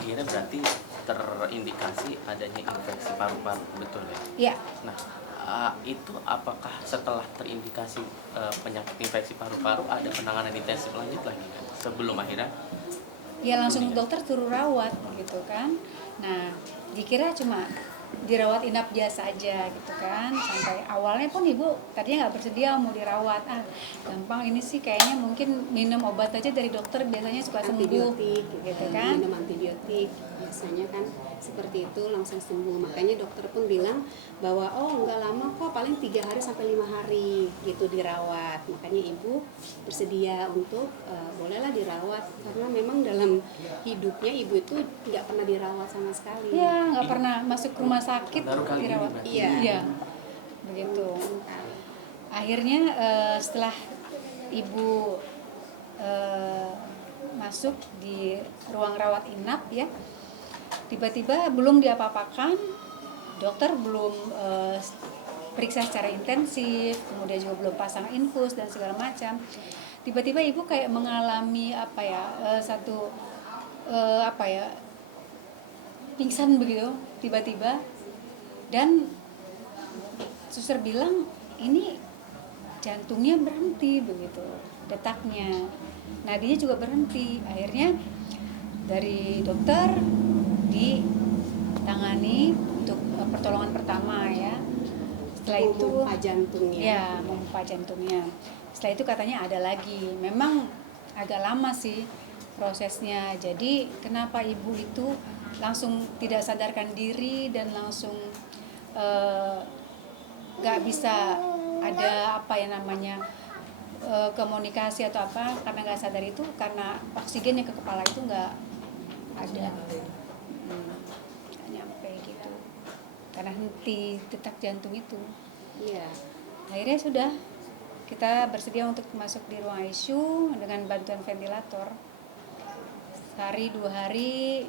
akhirnya berarti terindikasi adanya infeksi paru-paru, betul ya? Iya. Nah, itu apakah setelah terindikasi penyakit infeksi paru-paru ada penanganan intensif lanjut lagi kan? Sebelum akhirnya Ya langsung dokter suruh rawat gitu kan. Nah, dikira cuma dirawat inap biasa aja gitu kan. Sampai awalnya pun ibu tadinya nggak bersedia mau dirawat. Gampang ini sih kayaknya mungkin minum obat aja dari dokter biasanya suka sembuh antibiotik gitu kan. minum antibiotik biasanya kan seperti itu langsung sembuh. Makanya dokter pun bilang bahwa nggak lama kok, paling 3 hari sampai 5 hari gitu dirawat. Makanya ibu bersedia untuk bolehlah dirawat karena memang dalam hidupnya ibu itu nggak pernah dirawat sama sekali. Iya, nggak pernah masuk rumah sakit baru kali ini dirawat. berarti. Iya, begitu. Akhirnya setelah ibu masuk di ruang rawat inap ya, tiba-tiba belum diapa-apakan, dokter belum periksa secara intensif, kemudian juga belum pasang infus dan segala macam. Tiba-tiba ibu kayak mengalami pingsan begitu tiba-tiba, dan suster bilang ini jantungnya berhenti begitu, detaknya, nadinya juga berhenti. Akhirnya dari dokter ditangani untuk pertolongan pertama ya. Setelah itu memompa jantungnya. Ya, memompa jantungnya. Setelah itu katanya ada lagi. Memang agak lama sih prosesnya. Jadi kenapa ibu itu langsung tidak sadarkan diri dan langsung nggak bisa ada komunikasi atau apa, karena nggak sadar itu karena oksigen yang ke kepala itu nggak ada, nggak nyampe gitu, karena henti detak jantung itu. Iya. Akhirnya sudah kita bersedia untuk masuk di ruang ICU dengan bantuan ventilator. Sehari 2 hari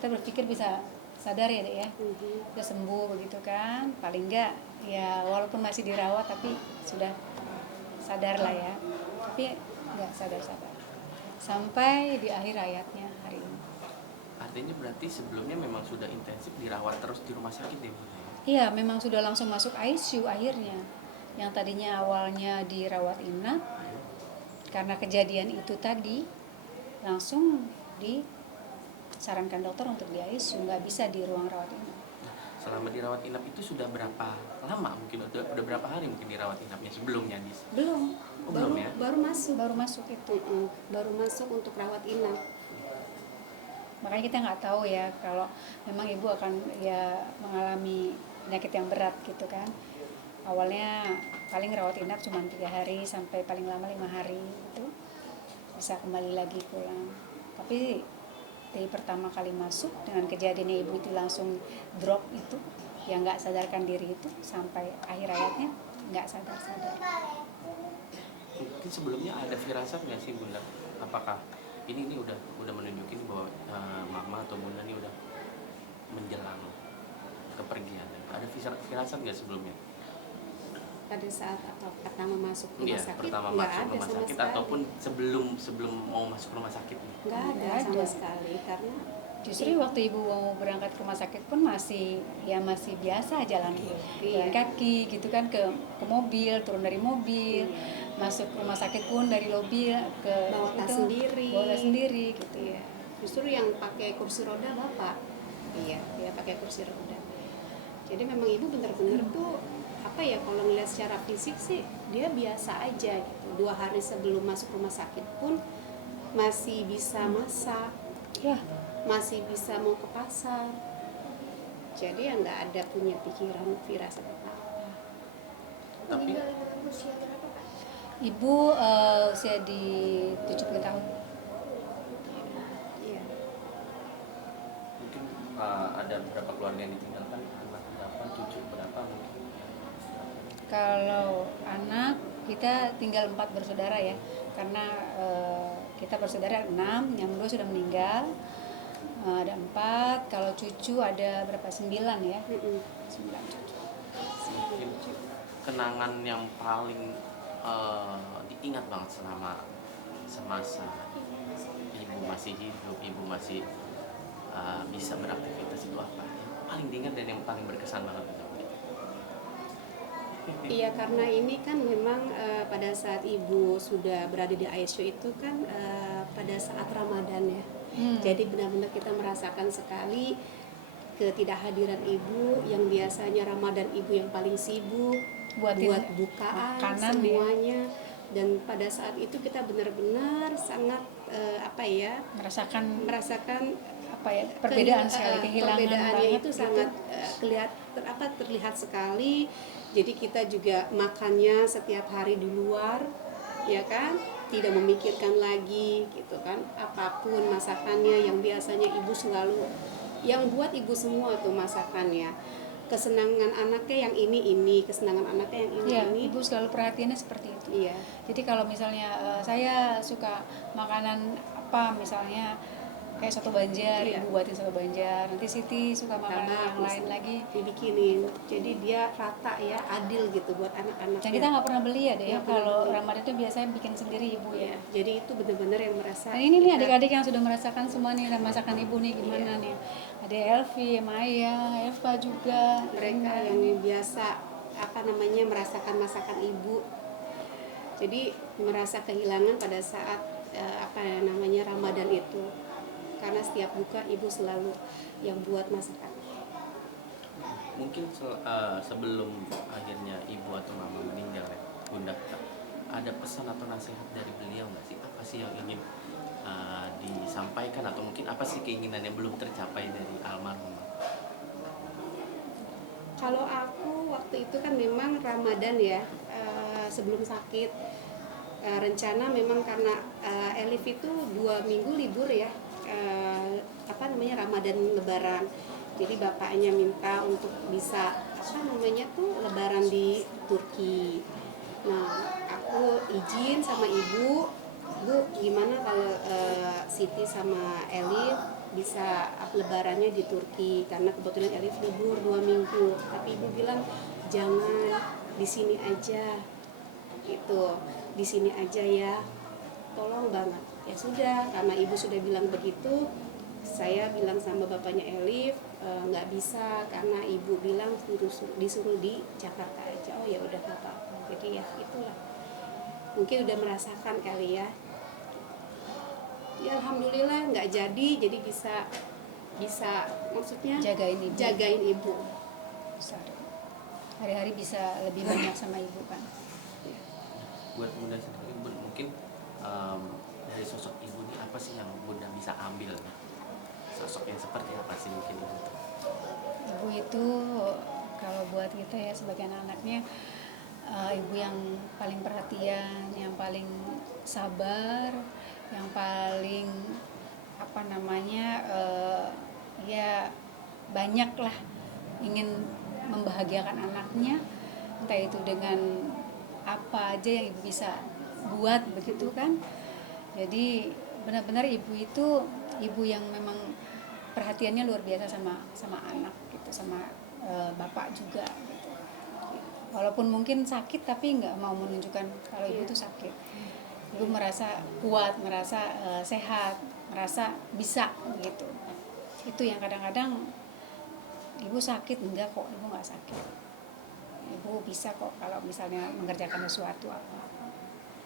kita berpikir bisa sadar ya Dek ya, bisa sembuh begitu kan, paling enggak ya walaupun masih dirawat tapi sudah sadar lah ya, tapi enggak sadar-sadar sampai di akhir hayatnya hari ini. Artinya berarti sebelumnya memang sudah intensif dirawat terus di rumah sakit ya Bu? Iya, memang sudah langsung masuk ICU akhirnya. Yang tadinya awalnya dirawat inap, karena kejadian itu tadi langsung disarankan dokter untuk di ICU, nggak bisa di ruang rawat inap. Selama dirawat inap itu sudah berapa lama? Mungkin udah berapa hari mungkin dirawat inapnya sebelumnya? Belum. Belum ya? Baru masuk itu. baru masuk untuk rawat inap. Makanya kita nggak tahu ya kalau memang ibu akan ya mengalami penyakit yang berat gitu kan. Awalnya paling rawat inap cuma 3 hari sampai paling lama 5 hari itu bisa kembali lagi pulang. Tapi dari pertama kali masuk dengan kejadiannya ibu itu langsung drop itu, yang nggak sadarkan diri itu sampai akhir hayatnya nggak sadar-sadar. Mungkin sebelumnya ada firasat nggak sih Bunda? Apakah ini udah menunjukin bahwa Mama atau Bunda ini udah menjelang kepergian? Ada firasat nggak sebelumnya? Pada saat pertama masuk rumah sakit, pertama nggak masuk ada rumah sama sakit sekali. ataupun sebelum mau masuk rumah sakit? Nggak ada sama sekali, karena Justru waktu ibu mau berangkat ke rumah sakit pun masih biasa jalan kaki gitu kan, ke mobil, turun dari mobil, masuk rumah sakit pun dari lobi ke bawa tas sendiri gitu ya. Justru yang pakai kursi roda bapak, dia pakai kursi roda. Jadi memang ibu benar-benar tuh kalau ngeliat secara fisik sih dia biasa aja gitu. 2 hari sebelum masuk rumah sakit pun masih bisa masak, masih bisa mau ke pasar. Jadi ya nggak ada punya pikiran firasat apa-apa. Tapi ibu usia di 70 tahun. Iya. Mungkin ada beberapa keluarga yang ditinggalkan, anak berapa, cucu berapa mungkin? Kalau anak kita tinggal 4 bersaudara ya, karena kita bersaudara 6, yang 2 sudah meninggal, ada 4. Kalau cucu ada berapa? 9 ya, 9 cucu. Mungkin kenangan yang paling diingat banget semasa ibu masih hidup, ibu masih bisa beraktivitas itu apa? Yang paling diingat dan yang paling berkesan banget gitu. Iya, karena ini kan memang pada saat ibu sudah berada di ICU itu kan pada saat Ramadan ya. Jadi benar-benar kita merasakan sekali ketidakhadiran ibu yang biasanya Ramadan ibu yang paling sibuk buat bukaan makanan semuanya. Dan pada saat itu kita benar-benar sangat merasakan apa ya, perbedaan sekali, kehilangan perbedaannya banget itu gitu. sangat terlihat sekali. Jadi kita juga makannya setiap hari di luar, ya kan, tidak memikirkan lagi gitu kan, apapun masakannya yang biasanya ibu selalu yang buat ibu semua tuh masakannya. Kesenangan anaknya yang ini, kesenangan anaknya yang ini. Iya, ibu selalu perhatiannya seperti itu. Iya. Jadi kalau misalnya saya suka makanan apa, misalnya kayak soto Banjar, Iya. ibu buatin soto Banjar. Nanti Siti suka makanan yang lain lagi. Dibikinin. Jadi dia rata ya, adil gitu buat anak-anak. Dan kita nggak pernah beli ya deh. Nggak pernah Kalau beli. Ramadan itu biasanya bikin sendiri ibu ya. Ya, jadi itu benar-benar yang merasa. Dan ini nih adik-adik yang sudah merasakan semua nih masakan ibu nih gimana nih. Ada Elvi, Maya, Eva juga. Mereka yang biasa merasakan masakan ibu. Jadi merasa kehilangan pada saat Ramadan itu. Karena setiap buka ibu selalu yang buat masakan. Mungkin sebelum akhirnya ibu atau mama meninggal ya, Bunda, ada pesan atau nasihat dari beliau nggak sih? Apa sih yang ingin disampaikan, atau mungkin apa sih keinginan yang belum tercapai dari almarhum? Kalau aku waktu itu kan memang Ramadan ya, sebelum sakit, rencana memang karena Elif itu 2 minggu libur ya, Ramadan Lebaran. Jadi bapaknya minta untuk bisa Lebaran di Turki. Nah, aku izin sama ibu, Bu, gimana kalau Siti sama Elif bisa lebarannya di Turki, karena kebetulan Elif libur 2 minggu. Tapi ibu bilang jangan, di sini aja gitu, di sini aja ya, tolong banget. Ya sudah, karena ibu sudah bilang begitu, saya bilang sama bapaknya Elif, nggak bisa karena ibu bilang disuruh di Jakarta aja. Oh ya udah nggak apa-apa. Jadi ya itulah, mungkin udah merasakan kali ya. Ya alhamdulillah nggak jadi bisa maksudnya jagain ibu. Hari-hari bisa lebih banyak sama ibu kan. Buat Bunda sendiri, mungkin dari sosok ibu ini apa sih yang Bunda bisa ambil? Sosok yang seperti apa sih mungkin ibu? Ibu itu kalau buat kita ya sebagai anaknya, ibu yang paling perhatian, yang paling sabar, yang paling ya banyak lah ingin membahagiakan anaknya, entah itu dengan apa aja yang ibu bisa buat begitu kan. Jadi benar-benar ibu itu ibu yang memang perhatiannya luar biasa sama anak gitu, sama bapak juga gitu. Walaupun mungkin sakit tapi nggak mau menunjukkan kalau ibu tuh sakit. Ibu merasa kuat, merasa sehat, merasa bisa gitu. Itu yang kadang-kadang ibu sakit, enggak kok, ibu nggak sakit. Ibu bisa kok kalau misalnya mengerjakan sesuatu apa-apa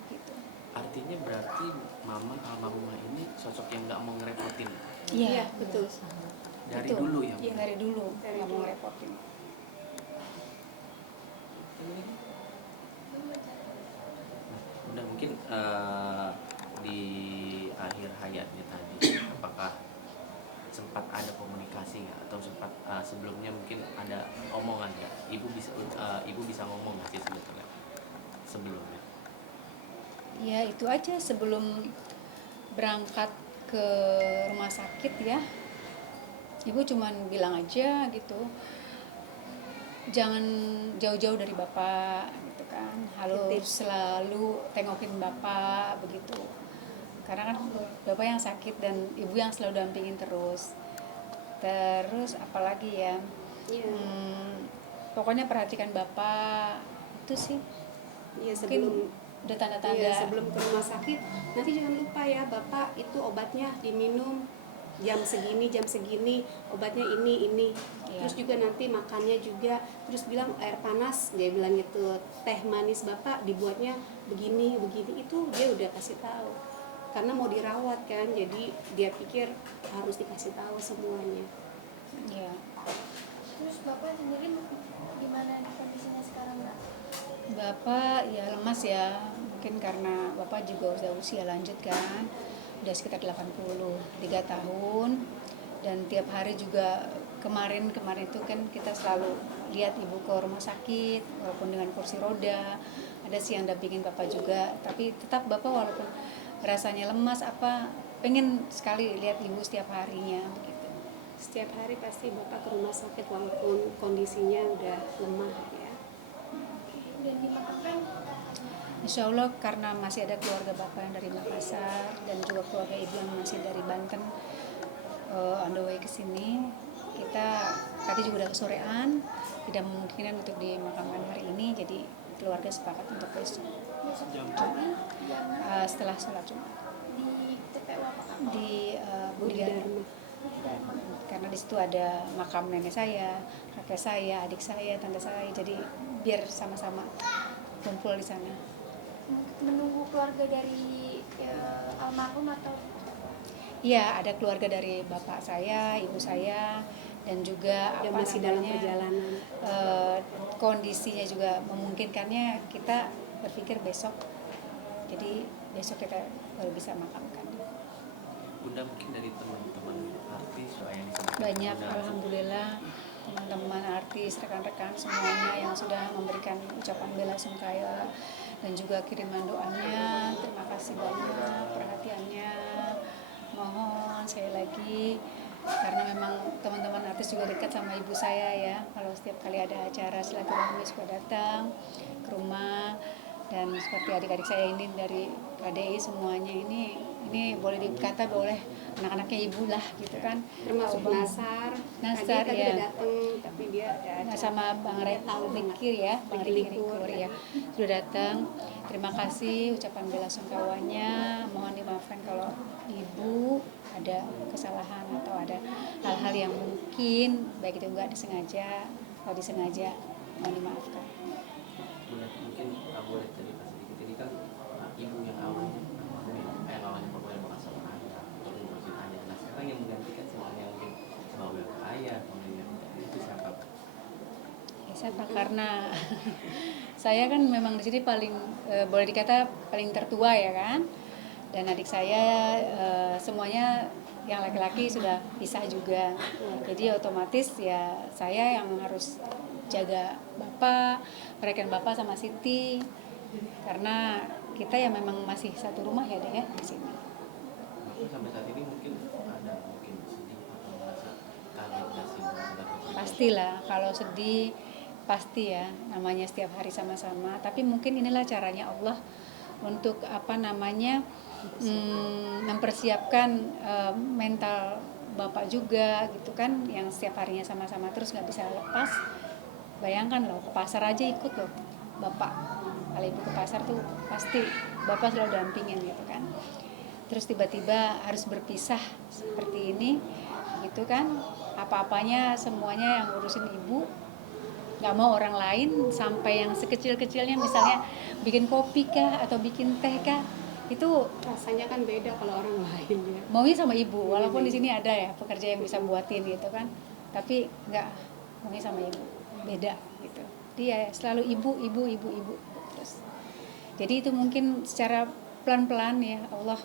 gitu. Artinya berarti mama almarhumah ini sosok yang nggak mau ngerepotin. Iya, betul. Dari Betul. dulu ya. Iya, dari dulu nggak mau ngerepotin. Udah mungkin di akhir hayatnya tadi, apakah sempat ada komunikasi nggak, atau sempat sebelumnya mungkin ada omongan nggak? Ibu bisa ngomong nggak sih sebetulnya sebelumnya? Ya itu aja, sebelum berangkat ke rumah sakit ya, ibu cuman bilang aja gitu, jangan jauh-jauh dari bapak gitu kan, harus selalu tengokin bapak begitu, karena kan bapak yang sakit dan ibu yang selalu dampingin terus apalagi ya, pokoknya perhatikan bapak itu sih. Iya, Mungkin udah tanda-tanda. Sebelum ke rumah sakit, nanti jangan lupa ya bapak itu obatnya diminum jam segini obatnya ini. Iya. Terus juga nanti makannya juga, terus bilang air panas, dia bilang gitu, teh manis bapak dibuatnya begini itu dia udah kasih tahu, karena mau dirawat kan, jadi dia pikir harus dikasih tahu semuanya. Iya. Terus bapak sendiri gimana kondisinya sekarang, Mbak? Bapak ya lemas ya, mungkin karena Bapak juga udah usia lanjut kan, udah sekitar 83 tahun, dan tiap hari juga kemarin itu kan kita selalu lihat ibu ke rumah sakit walaupun dengan kursi roda, ada sih yang dampingin Bapak juga, tapi tetap Bapak walaupun rasanya lemas pengen sekali lihat ibu setiap harinya begitu. Setiap hari pasti bapak ke rumah sakit walaupun kondisinya udah lemah ya. Dan dimakamkan Insya Allah karena masih ada keluarga Bapak yang dari Makassar dan juga keluarga Ibu yang masih dari Banten on the way ke sini, kita tadi juga udah kesorean, tidak memungkinkan untuk dimakamkan hari ini, jadi keluarga sepakat untuk besok besok pagi setelah sholat Jumat di TPU apakah? di Budi Budi Dharma. Karena di situ ada makam nenek saya, kakek saya, adik saya, tante saya, jadi biar sama-sama kumpul di sana. Menunggu keluarga dari almarhum atau Iya, ada keluarga dari bapak saya, ibu saya, dan juga Yang masih dalam perjalanan. Kondisinya juga memungkinkannya, kita berpikir besok. Jadi besok kita baru bisa makamkan. Bunda mungkin dari teman-teman artis yang Banyak, alhamdulillah, teman-teman artis, rekan-rekan semuanya yang sudah memberikan ucapan bela sungkawa dan juga kiriman doanya. Terima kasih banyak perhatiannya. Mohon sekali lagi, karena memang teman-teman artis juga dekat sama ibu saya ya, kalau setiap kali ada acara silaturahmi suka datang ke rumah, dan seperti adik-adik saya ini dari KDI semuanya ini boleh dikata boleh anak-anaknya ibu lah gitu kan, Termasuk Nasar tadi ya. udah datang, tapi dia ada Nah, sama Bang Rikir ya, Bang Rikir ya, sudah datang. Terima kasih ucapan bela sungkawanya. Mohon dimaafkan kalau ibu ada kesalahan atau ada hal-hal yang mungkin baik itu enggak disengaja, kalau disengaja mohon dimaafkan. Bunda mungkin boleh cerita sedikit, ini kan ibu yang awalnya pokoknya bekas sama ayah, terus ngurusin ayah. Nah sekarang yang menggantikan semuanya mungkin bawa ke ayah atau menggantikan itu siapa? Siapa? Karena saya kan memang di sini paling boleh dikata paling tertua ya kan, dan adik saya semuanya yang laki-laki sudah pisah juga, jadi otomatis ya saya yang harus jaga bapak, mereka bapak sama Siti, karena kita ya memang masih satu rumah ya deh ya di sini. Sampai saat ini mungkin ada mungkin sedih atau merasa kaget nggak sih sudah kepergian? Pastilah kalau sedih, pasti ya, namanya setiap hari sama-sama, tapi mungkin inilah caranya Allah untuk mempersiapkan mental bapak juga gitu kan, yang setiap harinya sama-sama terus nggak bisa lepas. Bayangkan loh, ke pasar aja ikut loh bapak, kalau ibu ke pasar tuh pasti bapak selalu dampingin gitu kan, terus tiba-tiba harus berpisah seperti ini gitu kan, apa-apanya semuanya yang ngurusin ibu, nggak mau orang lain, sampai yang sekecil-kecilnya misalnya bikin kopi kah atau bikin teh kah, itu rasanya kan beda kalau orang lain ya. maunya sama ibu, walaupun di sini ada ya pekerja yang bisa buatin gitu kan, tapi nggak, maunya sama ibu, beda gitu. Dia selalu ibu terus. Jadi itu mungkin secara pelan-pelan ya Allah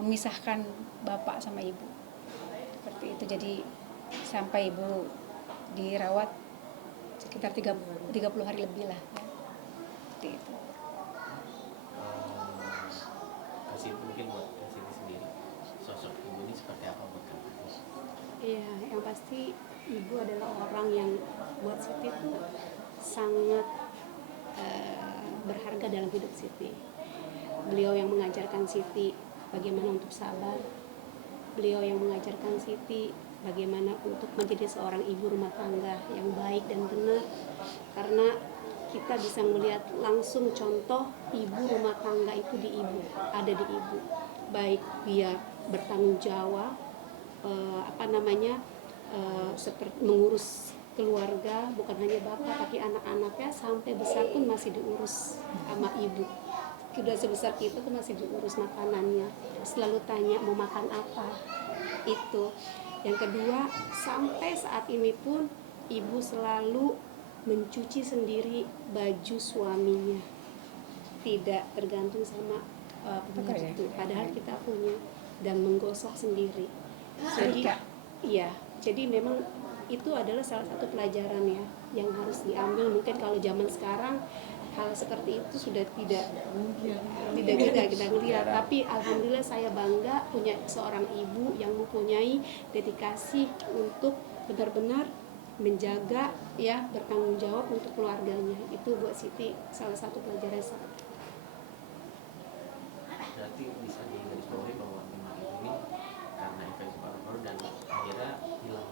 memisahkan bapak sama ibu seperti itu. Jadi sampai ibu dirawat sekitar 30 hari lebih lah ya. Seperti itu. Kasih mungkin buat Siti sendiri, sosok ibu ini seperti apa buat kamu? Iya, yang pasti ibu adalah orang yang buat Siti tuh sangat berharga dalam hidup Siti. Beliau yang mengajarkan Siti bagaimana untuk sabar. Beliau yang mengajarkan Siti bagaimana untuk menjadi seorang ibu rumah tangga yang baik dan benar. Karena kita bisa melihat langsung contoh ibu rumah tangga itu di ibu, ada di ibu. Baik dia bertanggung jawab, seperti mengurus keluarga, bukan hanya bapak tapi anak-anaknya sampai besar pun masih diurus sama ibu. Sudah sebesar kita tuh masih diurus makanannya, selalu tanya mau makan apa. Itu yang kedua, sampai saat ini pun ibu selalu mencuci sendiri baju suaminya, tidak tergantung sama pencuci, padahal kita punya, dan menggosok sendiri. Jadi iya, jadi memang itu adalah salah satu pelajaran ya yang harus diambil. Mungkin kalau zaman sekarang hal seperti itu sudah tidak bisa kita lihat, tapi alhamdulillah saya bangga punya seorang ibu yang mempunyai dedikasi untuk benar-benar menjaga ya, bertanggung jawab untuk keluarganya. Itu buat Siti salah satu pelajaran saya. Berarti bisa digarisbawahi bahwa memang ini karena infeksi paru-paru dan akhirnya hilang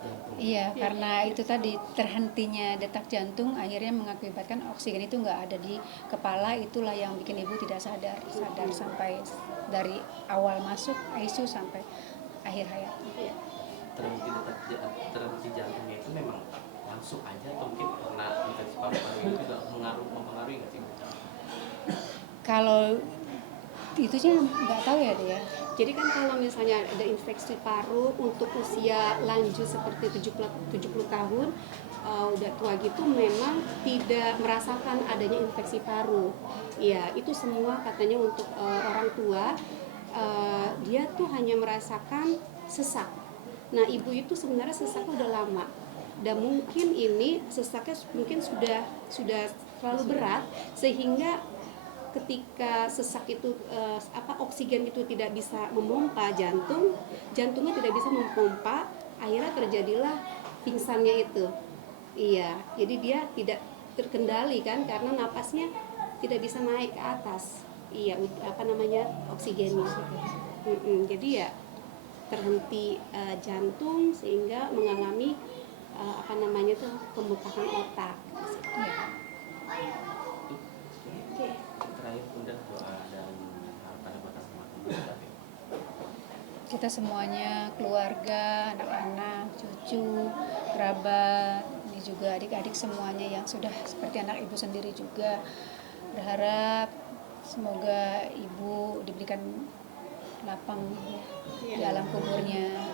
jantung. Iya, karena itu tadi terhentinya detak jantung akhirnya mengakibatkan oksigen itu nggak ada di kepala. Itulah yang bikin ibu tidak sadar sampai dari awal masuk ICU sampai akhir hayat. Terhenti jantungnya itu memang langsung aja atau mungkin karena infeksi paru-paru itu juga mempengaruhi nggak sih? Kalau itu sih nggak tahu ya dia. Jadi kan kalau misalnya ada infeksi paru untuk usia lanjut seperti 70 tahun, udah tua gitu, memang tidak merasakan adanya infeksi paru. Ya, itu semua katanya untuk orang tua, dia tuh hanya merasakan sesak. Nah, ibu itu sebenarnya sesaknya udah lama. Dan mungkin ini sesaknya mungkin sudah terlalu berat sehingga ketika sesak itu oksigen itu tidak bisa memompa jantungnya tidak bisa memompa, akhirnya terjadilah pingsannya itu. Iya, jadi dia tidak terkendali kan karena napasnya tidak bisa naik ke atas. Iya, oksigennya. Jadi ya terhenti jantung sehingga mengalami pembekakan otak. Oke. Terakhir udah doa dan harapan buat teman-teman. Kita semuanya, keluarga, anak-anak, cucu, kerabat, ini juga adik-adik semuanya yang sudah seperti anak ibu sendiri juga, berharap semoga ibu diberikan lapang di alam kuburnya,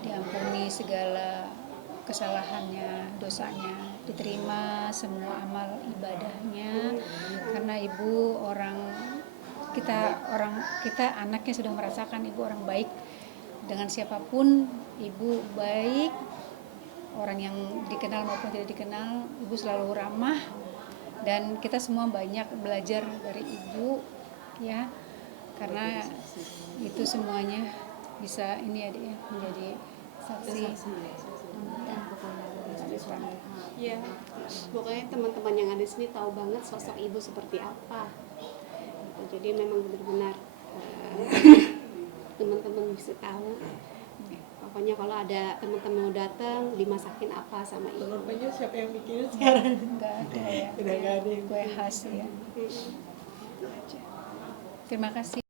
diampuni segala kesalahannya, dosanya, diterima semua amal ibadahnya, karena ibu kita anaknya sudah merasakan ibu orang baik dengan siapapun. Ibu baik, orang yang dikenal maupun tidak dikenal, ibu selalu ramah, dan kita semua banyak belajar dari ibu ya, karena itu semuanya bisa ini ya, menjadi saksi. Ya, pokoknya teman-teman yang ada di sini tahu banget sosok ibu seperti apa. Jadi memang benar-benar teman-teman bisa tahu. Pokoknya kalau ada teman-teman mau datang, dimasakin apa sama ibu. Bapaknya siapa yang bikin sekarang? Nggak ada ya, Udah nggak ada yang kue khas ya. Terima kasih.